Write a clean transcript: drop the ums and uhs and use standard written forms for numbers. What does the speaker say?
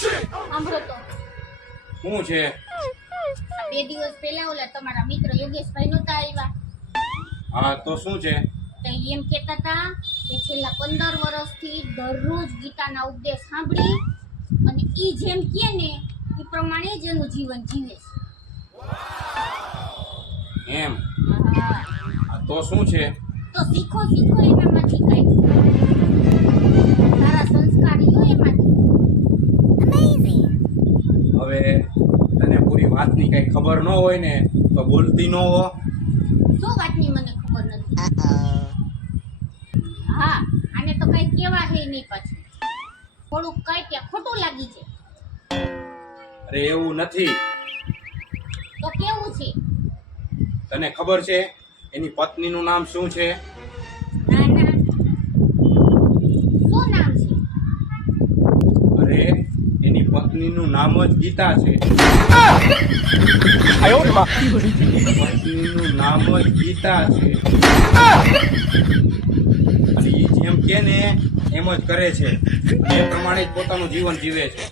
સાંભળો તો, શું છે? આ 2 દિવસ પહેલા ઓલા તમારા મિત્ર યોગેશભાઈ નહોતા આવ્યા? હા તો શું છે? તો ઈ એમ કહેતા હતા કે છેલ્લા 15 વર્ષથી દરરોજ ગીતાના ઉપદેશ સાંભળી અને ઈ જેમ કહે ને એ પ્રમાણે જ એનું જીવન જીવે છે. એમ? હા, આ તો શું છે? તો શીખો એનામાંથી કંઈક સારા સંસ્કાર લ્યો એમાંથી. હવે તને પૂરી વાતની કઈ ખબર ન હોય ને તો બોલતી ન હો. શું વાતની મને ખબર નથી. હા, આને તો કઈ કહેવા હે નહીં પછી. થોડુંક કઈ કે ખોટું લાગી છે. અરે એવું નથી. તો કેવું છે? તને ખબર છે એની પત્નીનું નામ શું છે? ના ના, શું નામ છે? અરે એની પત્નીનું નામ જ ગીતા છે. પત્નીનું નામ જ ગીતા છે. અને એ જેમ કે ને એમ જ કરે છે. એ પ્રમાણે જ પોતાનું જીવન જીવે છે.